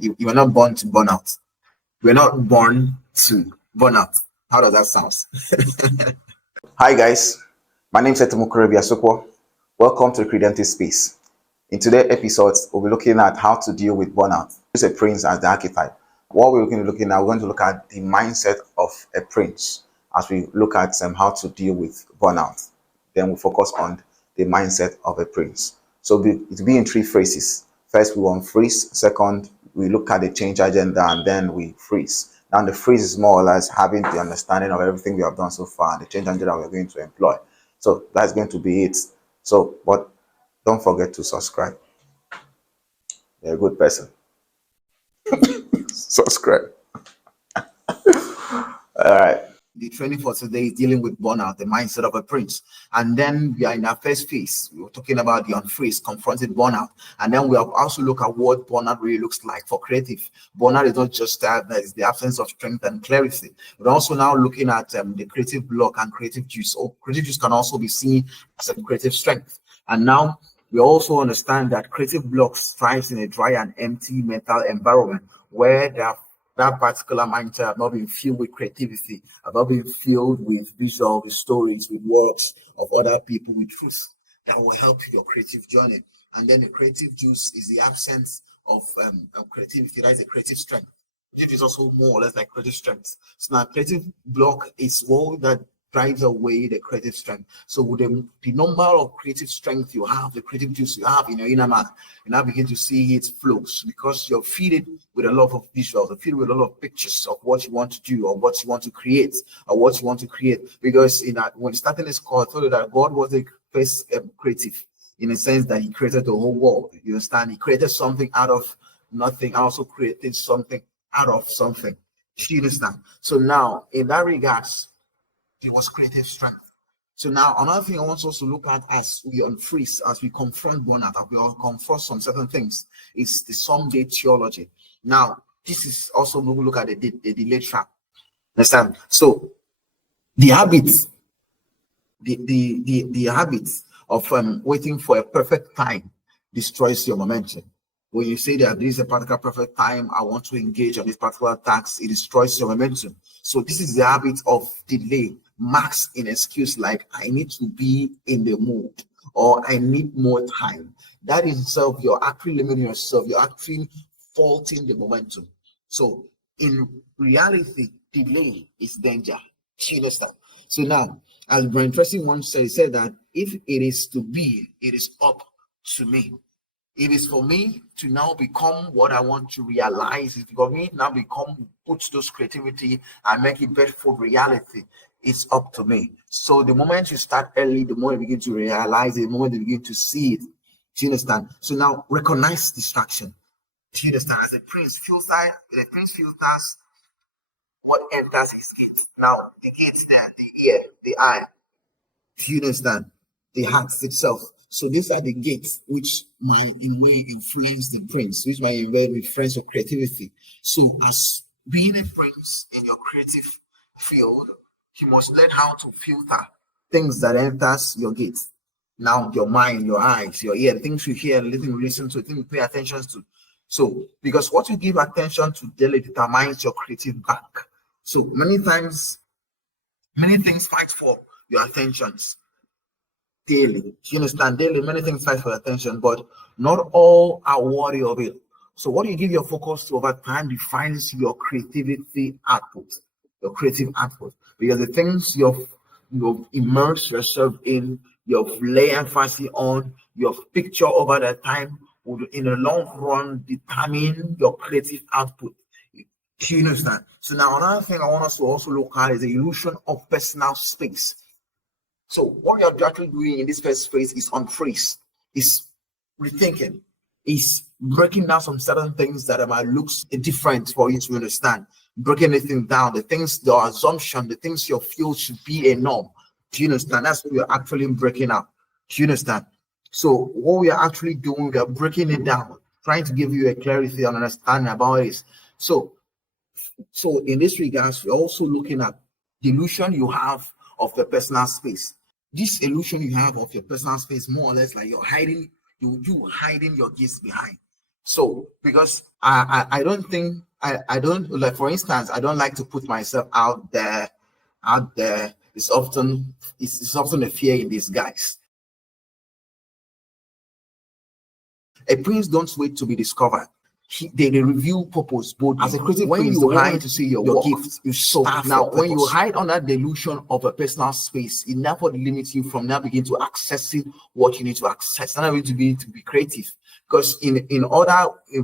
You were not born to burn out. We're not born to burn out. How does that sound? Hi guys, my name is Etemukure Biasokwo. Welcome to the Credentive Space. In today's episode, we'll be looking at how to deal with burnout. Use a prince as the archetype. What we're looking at, we're going to look at the mindset of a prince as we look at how to deal with burnout. Then we focus on the mindset of a prince. So it'll be in three phases. First, we want freeze. Second, we look at the change agenda, and then we freeze. Now, the freeze is more or less having the understanding of everything we have done so far and the change agenda we're going to employ. So that's going to be it. So, but don't forget to subscribe. You're a good person. Subscribe. All right. The training for today is dealing with burnout, the mindset of a prince. And then we are in our first phase. We were talking about the unfreeze, confronted burnout. And then we have also look at what burnout really looks like for creative. Burnout is not just that, it's the absence of strength and clarity. We're also now looking at the creative block and creative juice. So creative juice can also be seen as a creative strength. And now we also understand that creative blocks thrives in a dry and empty mental environment where that particular mindset have not been filled with creativity, have not been filled with visual, with stories, with works of other people, with truth that will help your creative journey. And then the creative juice is the absence of creativity. That is a creative strength. It is also more or less like creative strength. So now creative block is all that drives away the creative strength. So with the number of creative strength you have, the creative juice you have in your inner man, you now begin to see it flows because you're feeding with a lot of visuals, you're feeding with a lot of pictures of what you want to do or what you want to create or what you want to create. Because when starting this call, I told you that God was the first creative in a sense that he created the whole world. You understand? He created something out of nothing, also created something out of something. You understand? So now, in that regards, it was creative strength. So now another thing I want us to look at as we unfreeze, as we confront burnout, as we confront some certain things, is the someday theology. Now, this is also when we look at the delay trap. Understand? So the habits, the habits of waiting for a perfect time destroys your momentum. When you say that this is a particular perfect time, I want to engage on this particular task, it destroys your momentum. So this is the habit of delay, marks in excuse like I need to be in the mood or I need more time. That in itself, you're actually limiting yourself, you're actually faulting the momentum. So in reality, delay is danger. You understand? So now, as Brian Tracy once said, he said that if it is to be, it is up to me. It is for me to now become what I want to realize. It's for me now put those creativity and make it better for reality. It's up to me. So the moment you start early, the more you begin to realize it, the more you begin to see it. Do you understand? So now recognize distraction. Do you understand? As a prince filters what enters his gate. Now the gates there, the ear, the eye. Do you understand? The heart itself. So these are the gates which might in a way influence the prince, which might in a way influence your creativity. So as being a prince in your creative field, you must learn how to filter things that enters your gates. Now your mind, your eyes, your ear, the things you hear, the things you listen to, the things you pay attention to. So because what you give attention to daily determines your creative bank. So many times, many things fight for your attentions daily. You understand? Daily, many things fight for attention, but not all are worthy of it. So, what you give your focus to over time defines your creativity output, your creative output. Because the things you've immersed yourself in, you've laid emphasis on, you've picture over the time would, in the long run, determine your creative output. Do you understand? So, now another thing I want us to also look at is the illusion of personal space. So what you're actually doing in this first phase is unfreeze, is rethinking, is breaking down some certain things that might look different for you to understand, breaking anything down, the things, the assumption, the things you feel should be a norm. Do you understand? That's what you're actually breaking out. Do you understand? So what we are actually doing, we are breaking it down, trying to give you a clarity and understanding about this. So in this regards, we're also looking at the illusion you have of the personal space. This illusion you have of your personal space, more or less like you're hiding, you hiding your gifts behind. So because I don't think I don't like, for instance, I don't like to put myself out there. It's often a fear in disguise. A prince don't wait to be discovered. They reveal purpose boldly. As a creative When prince, you you hide hide to see your work, gift. You start now. When you hide under the illusion of a personal space, it never limits you from now begin to accessing what you need to access. Now need to be creative. Because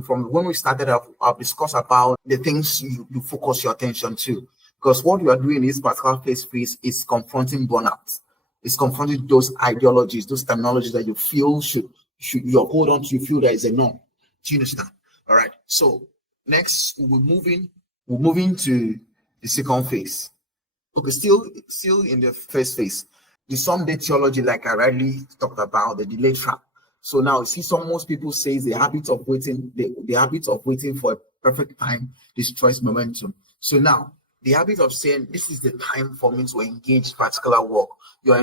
from when we started, I've discussed about the things you focus your attention to. Because what you are doing in this particular phase is confronting burnout. It's confronting those ideologies, those terminologies that you feel should you hold on to. You feel that is a norm. Do you understand? All right. So next we're moving to the second phase. Okay, still in the first phase. The someday theology, like I rightly talked about, the delay trap. So now you see most people say the habit of waiting, the habit of waiting for a perfect time destroys momentum. So now the habit of saying this is the time for me to engage particular work, you're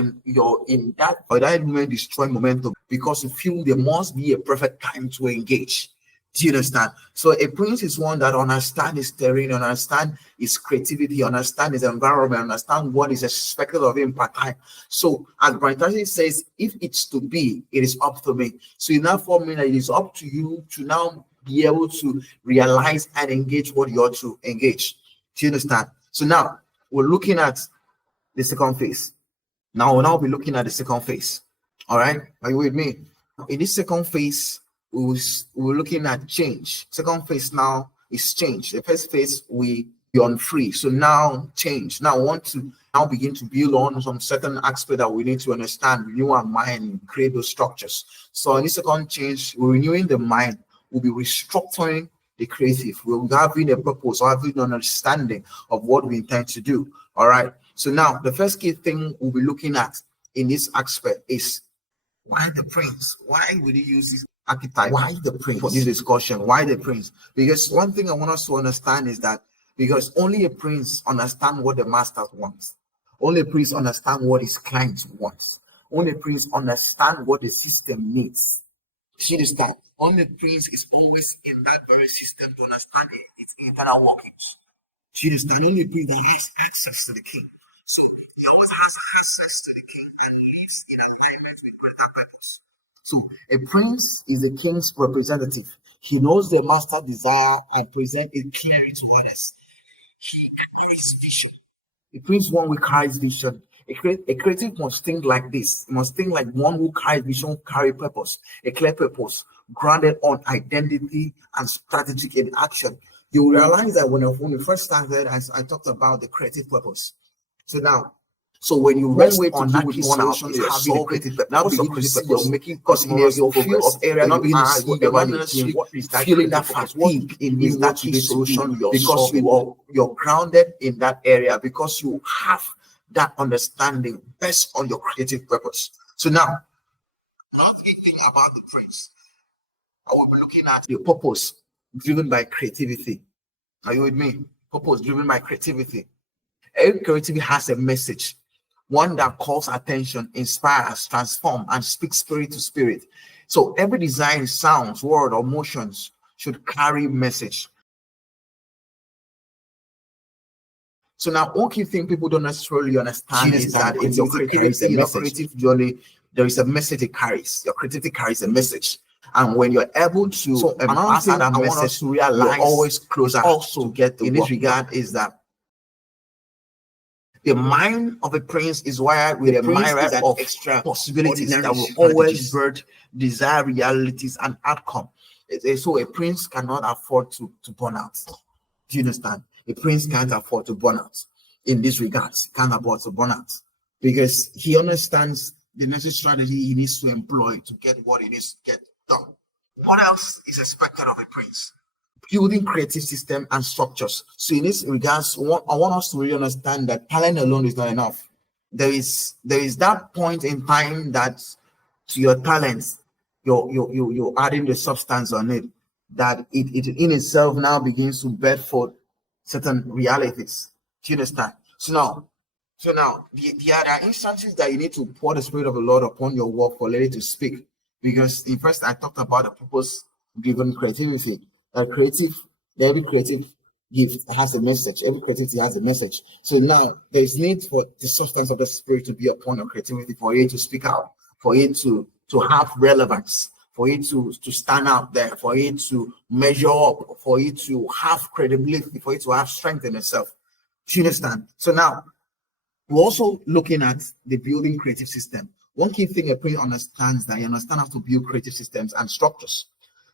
in that moment destroy momentum because you feel there must be a perfect time to engage. Do you understand? So a prince is one that understands his terrain, understand his creativity, understand his environment, understand what is expected of him part time. So as Brian Tracy says, if it's to be, it is up to me. So in that form, it is up to you to now be able to realize and engage what you ought to engage. Do you understand? So now we're looking at the second phase. Now we'll be looking at the second phase. All right, are you with me? In this second phase, we're looking at change. Second phase now is change. The first phase we on free. So now change. Now I want to now begin to build on some certain aspect that we need to understand, renew our mind, create those structures. So in this second change, we're renewing the mind. We'll be restructuring the creative. We'll having a purpose or having an understanding of what we intend to do. All right. So now the first key thing we'll be looking at in this aspect is why the prince? Why would he use this archetype? Why the prince? For this discussion, why the prince? Because one thing I want us to understand is that because only a prince understands what the master wants. Only a prince understands what his client wants. Only a prince understands what the system needs. See this time. Only a prince is always in that very system to understand its internal workings. See this time. Only a prince that has access to the king. So he always has access to the king and lives in alignment with greater purpose. So a prince is a king's representative. He knows the master desire and present it clearly to others. He carries vision. A prince one who carries vision. A creative must think like this. He must think like one who carries vision, carry purpose, a clear purpose, grounded on identity and strategic in action. You realize that when we first started, I talked about the creative purpose. So when you rest on that key solution, you're solving now begin to see you're making because in your field of area, not begin to see whatever you're doing, what is that feeling that fatigue in that key solution because you're grounded in that area because you have that understanding based on your creative purpose. So now, another thing about the prince, I will be looking at the purpose driven by creativity. Are you with me? Purpose driven by creativity. Every creativity has a message, one that calls attention, inspires, transforms, and speaks spirit to spirit. So every design, sounds, word, or motions should carry message. So now, one key thing people don't necessarily understand is that in your creative journey, there is a message it carries. Your creativity carries a message. And when you're able to pass that message, to realize you're always closer also to get in this regard is that the mind of a prince is wired with a myriad of extra possibilities that will always birth desire, realities, and outcome. So a prince cannot afford to burn out. Do you understand? A prince can't afford to burn out. In this regards, he can't afford to burn out because he understands the necessary strategy he needs to employ to get what he needs to get done. What else is expected of a prince? Building creative system and structures. So in this regards, I want us to really understand that talent alone is not enough. There is that point in time that to your talents, you're adding the substance on it, that it in itself now begins to bed for certain realities. Do you understand? So now there are instances that you need to pour the Spirit of the Lord upon your work for letting it to speak. Because in first I talked about the purpose driven creativity. Every creative gift has a message. Every creativity has a message. So now there is need for the substance of the spirit to be upon your creativity, for it to speak out, for it to have relevance, for it to stand out there, for it to measure up, for it to have credibility, for it to have strength in itself. Do you understand? So now we're also looking at the building creative system. One key thing a brain understands that you understand how to build creative systems and structures.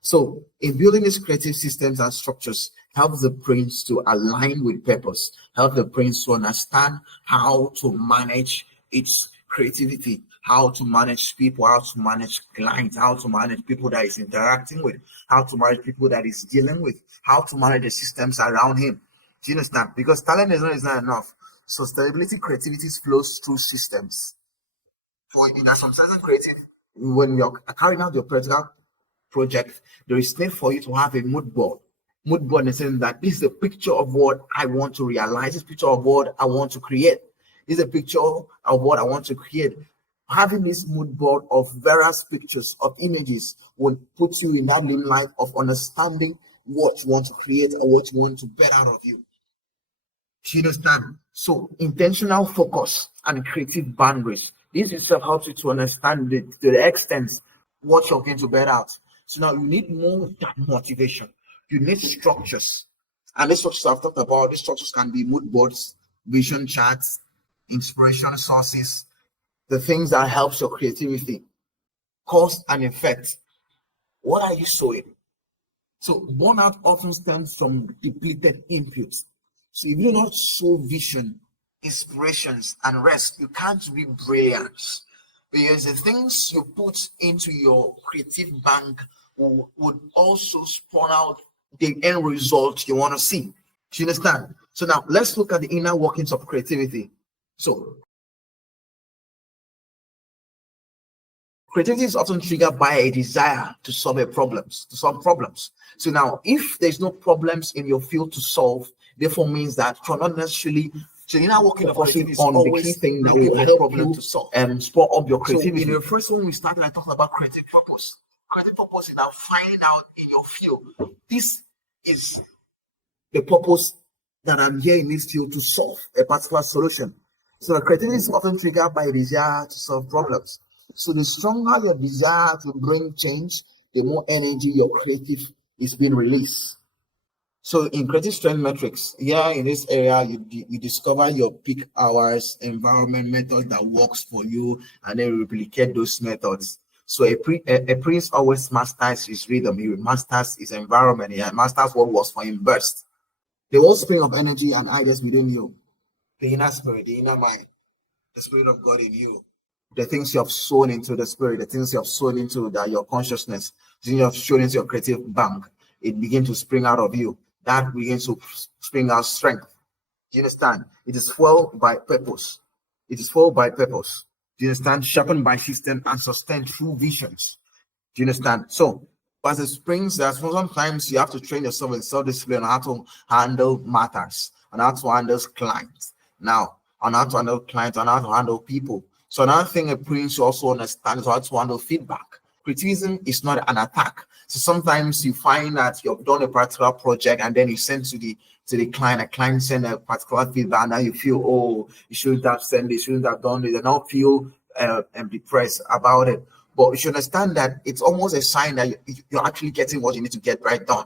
So in building these creative systems and structures, help the brains to align with purpose, help the brains to understand how to manage its creativity, how to manage people, how to manage clients, how to manage people that is interacting with, how to manage people that is dealing with, how to manage the systems around him. Do you understand? Because talent is not enough. Sustainability creativity flows through systems. For in some certain creative, when you're carrying out your practical project, there is need for you to have a mood board. Mood board in the sense that this is a picture of what I want to realize, this picture of what I want to create. This is a picture of what I want to create. Having this mood board of various pictures of images will put you in that limelight of understanding what you want to create or what you want to bet out of you. Do you understand? So intentional focus and creative boundaries. This is how to understand the extent what you're going to bet out. So now you need more than motivation. You need structures. And these structures I've talked about, these structures can be mood boards, vision charts, inspiration sources, the things that helps your creativity, cause and effect. What are you sowing? So burnout often stems from depleted inputs. So if you do not sow vision, inspirations, and rest, you can't be brilliant. Because the things you put into your creative bank would also spawn out the end result you want to see. Do you understand? So now let's look at the inner workings of creativity. So creativity is often triggered by a desire to solve problems. So now, if there's no problems in your field to solve, therefore means that you're not necessarily so you're not working focusing on the key thing that will help you to solve and spur up your creativity. So in the first one we started, I talked about creative purpose. Creative purpose is now finding out in your field. This is the purpose that I'm here in this field to solve a particular solution. So creativity is often triggered by a desire to solve problems. So the stronger your desire to bring change, the more energy your creative is being released. So in creative strength metrics, here in this area, you discover your peak hours, environment method that works for you, and then replicate those methods. So a prince always masters his rhythm, he masters his environment, he masters what works for him best. The wellspring of energy and ideas within you, the inner spirit, the inner mind, the spirit of God in you, the things you have sown into the spirit, the things you have sown into your consciousness, the things you have sown into your creative bank, it begins to spring out of you. That begins to spring out strength. Do you understand? It is fueled by purpose. It is fueled by purpose. Do you understand? Sharpened by system and sustained through visions. Do you understand? So, as it springs, there's sometimes you have to train yourself with self-discipline on how to handle matters, on how to handle clients. Now, on how to handle clients, on how to handle people. So another thing a prince also understands how to handle feedback. Criticism is not an attack. So sometimes you find that you've done a particular project and then you send to the client, a client send a particular feedback, and now you feel, oh, you shouldn't have sent it, shouldn't have done it, and now feel depressed about it. But you should understand that it's almost a sign that you're actually getting what you need to get right done.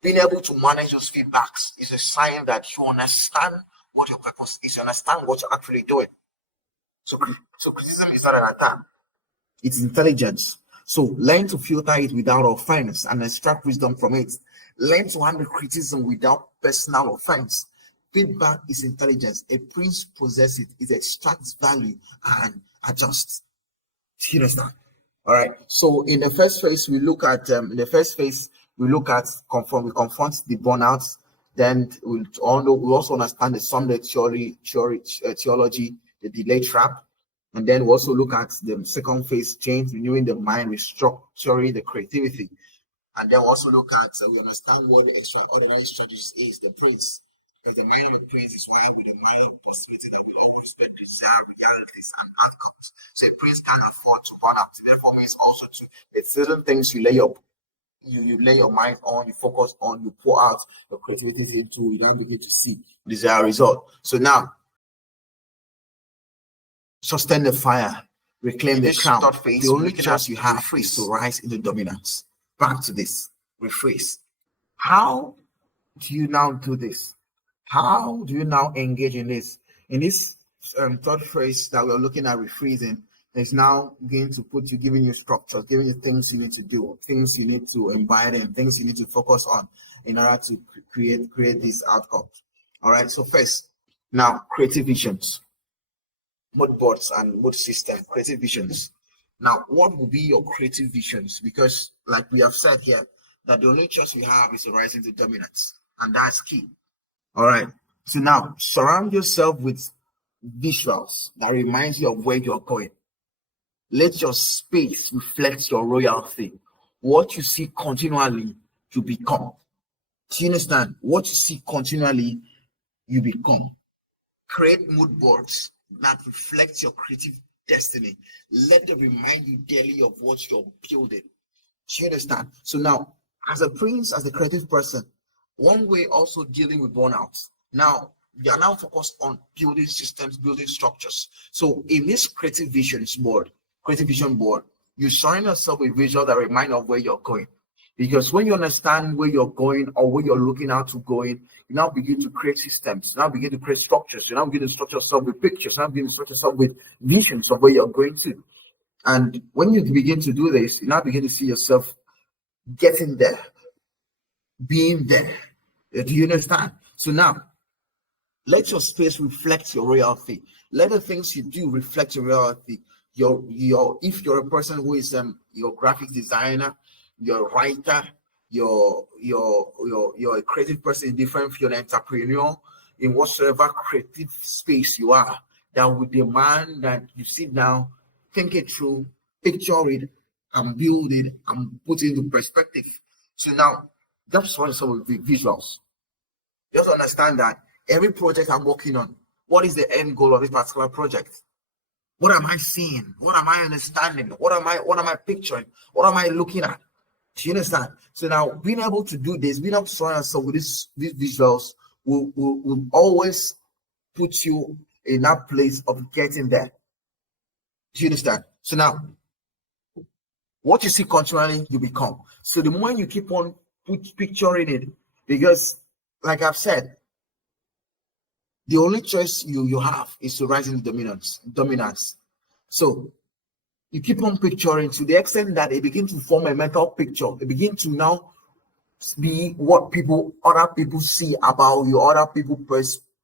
Being able to manage those feedbacks is a sign that you understand what your purpose is, you understand what you're actually doing. So criticism is not an attack. It's intelligence. So learn to filter it without offense and extract wisdom from it. Learn to handle criticism without personal offense. Feedback is intelligence. A prince possesses it. It extracts value and adjusts. You understand? All right. So in the first phase, we look at we confront the burnout. Then we also understand the Sunday theology, the delay trap. And then we also look at the second phase, change, renewing the mind, restructuring the creativity. And then we also look at, we understand what the extraordinary strategist is, the praise. Because the mind of praise is one with the mind of possibility that will always desire realities and outcomes. So a praise can't afford to run up. Therefore, means also to, it's certain things you lay up you lay your mind on, you focus on, you pour out your creativity into, you now begin to see desired result. So now, sustain the fire, reclaim the crown. The only choice you have is to rise into dominance. Back to this, rephrase. How do you now do this? How do you now engage in this? In this third phrase that we're looking at, rephrasing, is now going to put you, giving you structure, giving you things you need to do, things you need to embody, and things you need to focus on in order to create these outcomes. All right. So first, now creative visions, mood boards and mood system, creative visions. Now, what will be your creative visions? Because, like we have said here, that the only choice you have is to rise into dominance, and that's key. All right. So now, surround yourself with visuals that reminds you of where you're going. Let your space reflect your royalty. What you see continually, you become. Do you understand? What you see continually, you become. Create mood boards that reflect your creative destiny. Let them remind you daily of what you're building. Do you understand? So now, as a prince, as a creative person, one way also dealing with burnout. Now, we are now focused on building systems, building structures. So in this creative vision board, you surround yourself with visuals that remind you of where you're going. Because when you understand where you're going or where you're looking out to going, you now begin to create systems. You now begin to create structures. You now begin to structure yourself with pictures. You now begin to structure yourself with visions of where you're going to. And when you begin to do this, you now begin to see yourself getting there, being there. Do you understand? So now, let your space reflect your royalty. Let the things you do reflect your royalty. If you're a person who is your graphic designer, your writer, you're a creative person in different field, entrepreneur, in whatsoever creative space you are, that would demand that you sit down, think it through, picture it, and build it, and put it into perspective. So now, that's one of some of the visuals. Just understand that every project I'm working on, what is the end goal of this particular project? What am I seeing? What am I understanding? What am I picturing? What am I looking at? Do you understand? So now, being able to do this, being able to surround yourself with these visuals will always put you in that place of getting there. Do you understand? So now, what you see continually, you become. So the moment you keep on picturing it, because like I've said, the only choice you have is to rise into dominance. So you keep on picturing to the extent that it begins to form a mental picture. It begins to now be what other people see about you, other people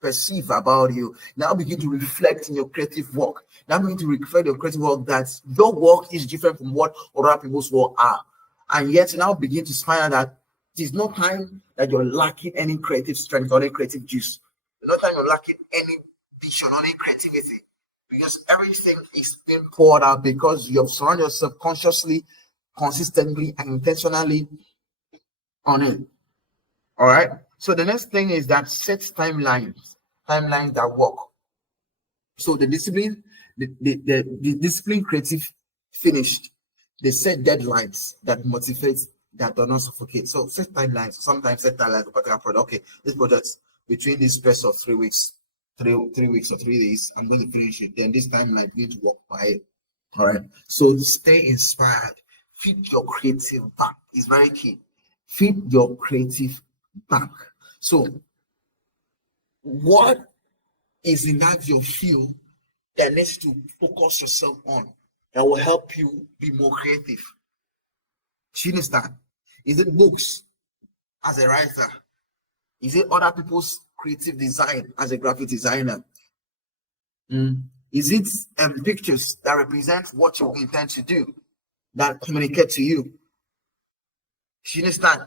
perceive about you. Now begin to reflect in your creative work. Now begin to reflect your creative work that your work is different from what other people's work are. And yet now begin to find out that there's no time that you're lacking any creative strength or any creative juice. There's no time you're lacking any vision or any creativity. Because everything is being poured out because you have surrounded yourself consciously, consistently, and intentionally on it. All right. So the next thing is that set timelines that work. So the discipline creative finished. They set deadlines that motivate, that do not suffocate. So set timelines. Sometimes set timelines for particular product. Okay, this project between this space of 3 weeks, 3 weeks or 3 days, I'm going to finish it. Then this timeline you need to work by it. All right. So stay inspired. Feed your creative back is very key. Feed your creative back. So what is in that your field that needs to focus yourself on that will help you be more creative? Do you understand? Is it books as a writer? Is it other people's creative design as a graphic designer? Is it pictures that represent what you intend to do, that communicate to you? Do you understand?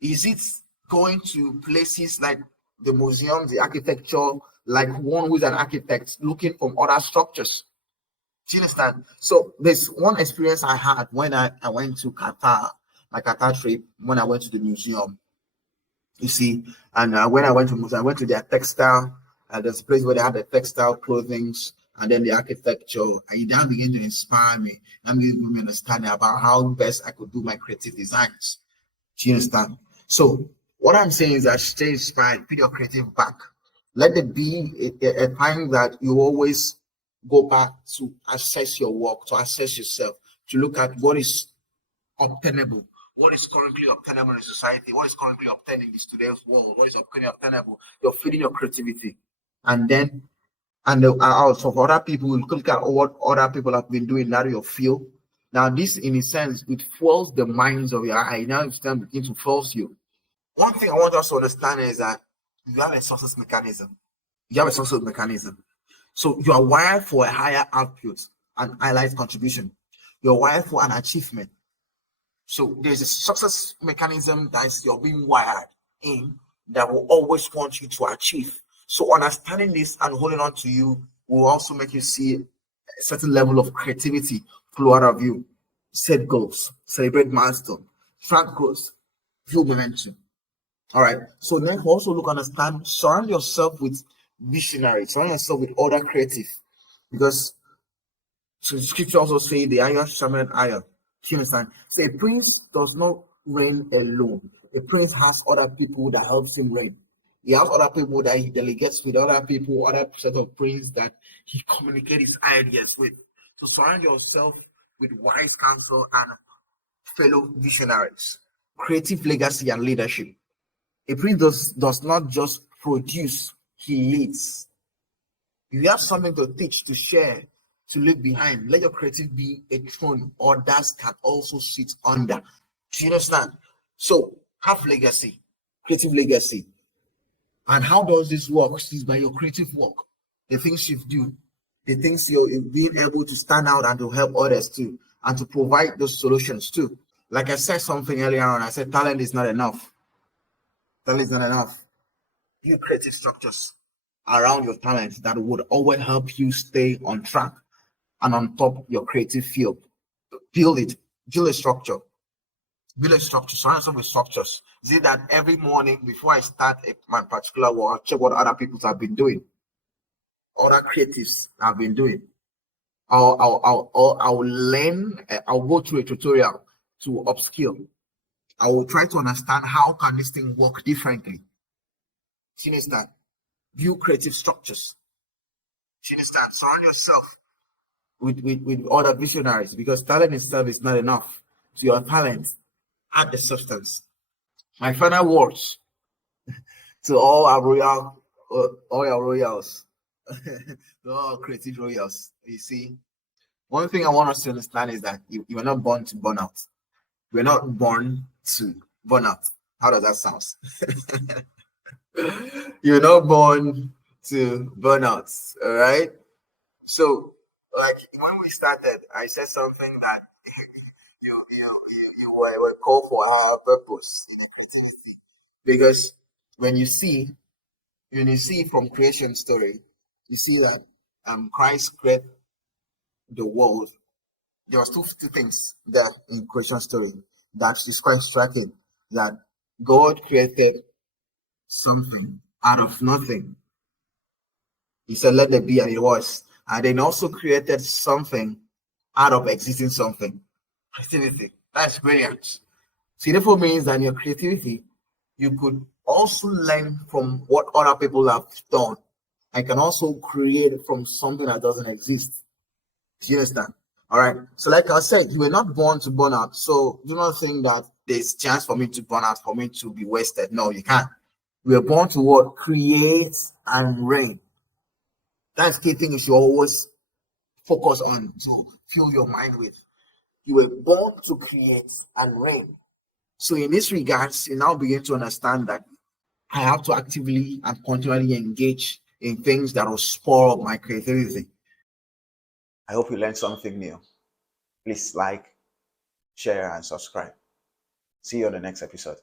Is it going to places like the museum, the architecture, like one who's an architect looking from other structures? Do you understand? So there's one experience I had when I went to Qatar, my Qatar trip, when I went to the museum. You see, and when I went to museum, I went to their textile. There's a place where they have the textile clothing and then the architecture, and it now began to inspire me. And give me understanding about how best I could do my creative designs. Do you understand? So what I'm saying is that stay inspired, put your creative back. Let it be a time that you always go back to assess your work, to assess yourself, to look at what is obtainable, what is currently obtainable in society, what is currently obtained in this today's world, what is currently obtainable. You're feeding your creativity. And then, also for other people, you look at what other people have been doing in that your field. Now, this, in a sense, it fuels the minds of your eye. Now it's time to force you. One thing I want us to understand is that you have a success mechanism. You have a success mechanism. So you are wired for a higher output and highlight contribution. You're wired for an achievement. So there's a success mechanism that is you're being wired in that will always want you to achieve. So understanding this and holding on to you will also make you see a certain level of creativity flow out of you. Set goals, celebrate milestone, track growth, build momentum. All right. So then also look, understand, surround yourself with visionaries, surround yourself with other creative. Because so the scripture also say the iron sharpened iron. You understand? So a prince does not reign alone. A prince has other people that helps him reign. He has other people that he delegates with, other people, other set of prince that he communicates his ideas with. So surround yourself with wise counsel and fellow visionaries. Creative legacy and leadership. A prince does not just produce, he leads. You have something to teach, to share, to leave behind. Let your creative be a throne others can also sit under. Do you understand? So have legacy, creative legacy. And how does this work? It's by your creative work, the things you do, the things you're being able to stand out and to help others too, and to provide those solutions too. Like I said something earlier on, I said talent is not enough. Talent is not enough. Build creative structures around your talents that would always help you stay on track and on top of your creative field. Build it, build a structure, surround yourself with structures. See that every morning before I start my particular work, I'll check what other people have been doing, other creatives have been doing. I'll learn, I'll go through a tutorial to upskill. I will try to understand how can this thing work differently. See that? Build creative structures. See that? Surround yourself with other visionaries because talent itself is not enough. So your talent, add the substance. My final words to all our all your royals, to all creative royals. You see, one thing I want us to understand is that you were not born to burn out. We're not born to burn out. How does that sound? You're not born to burn out. All right. So, like when we started, I said something that you were called for our purpose in the creativity. Because when you see from creation story, you see that Christ created the world. There was two things there in creation story that is quite striking. That God created something out of nothing. He said, "Let there be," and it was. And then also created something out of existing something. Creativity. That's brilliant. See, therefore means that in your creativity, you could also learn from what other people have done. I can also create from something that doesn't exist. Do you understand? All right. So, like I said, you were not born to burn out. So, do not think that there's chance for me to burn out, for me to be wasted. No, you can't. We were born to what? Create and reign. That's the key thing you should always focus on to fill your mind with. You were born to create and reign. So in this regards, you now begin to understand that I have to actively and continually engage in things that will spur up my creativity. I hope you learned something new. Please like, share, and subscribe. See you on the next episode.